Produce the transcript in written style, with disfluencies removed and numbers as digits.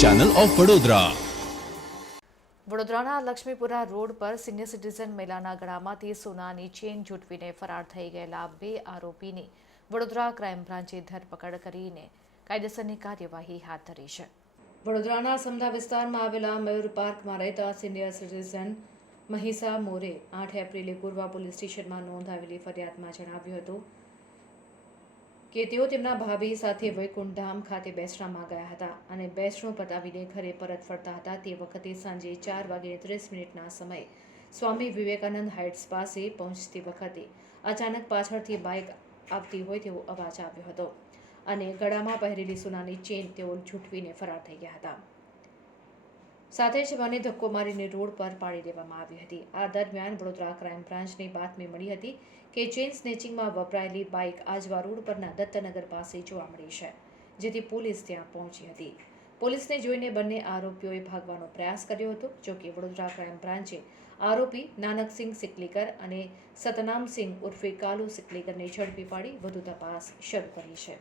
Channel of Vadodara. વડોદરાના Laxmipura road પર senior citizen મહિલાના ગળામાંથી સોનાની ચેન ઝૂંટવીને ફરાર થઈ ગયેલા 2 આરોપીની વડોદરા ક્રાઇમ બ્રાન્ચે ધરપકડ કરીને કાયદેસરની કાર્યવાહી હાથ ધરી છે. વડોદરાના સમધા વિસ્તારમાં આવેલા મયુર પાર્કમાં રહેતા સિનિયર સિટીઝન મહિસા મોરે 8 એપ્રિલે પૂર્વ પોલીસ સ્ટેશનમાં નોંધાવેલી ફરિયાદમાં જણાવ્યું હતું કે તેઓ તેમના ભાભી સાથે વૈકુંઠ ધામ ખાતે બેસણામાં ગયા હતા અને બેસણું પતાવીને ઘરે પરત ફરતા હતા. તે વખતે સાંજે 4:30 સમયે સ્વામી વિવેકાનંદ હાઇટ્સ પાસે પહોંચતી વખતે અચાનક પાછળથી બાઇક આવતી હોય તેવો અવાજ આવ્યો હતો અને ગળામાં પહેરેલી સોનાની ચેન તેઓ ઝૂંટવીને ફરાર થઈ ગયા હતા. સાથે જ મને ધક્કો મારીને રોડ પર પાડી દેવામાં આવી હતી. આ દરમિયાન વડોદરા ક્રાઇમ બ્રાન્ચને બાતમી મળી હતી કે ચેન સ્નેચિંગમાં વપરાયેલી બાઇક આજવા રોડ પરના દત્તનગર પાસે જોવા મળી છે, જેથી પોલીસ ત્યાં પહોંચી હતી. પોલીસને જોઈને બંને આરોપીઓએ ભાગવાનો પ્રયાસ કર્યો હતો. જોકે વડોદરા ક્રાઇમ બ્રાન્ચે આરોપી નાનકસિંહ સિકલીકર અને સતનામસિંહ ઉર્ફે કાલુ સિકલીકરને ઝડપી પાડી વધુ તપાસ શરૂ કરી છે.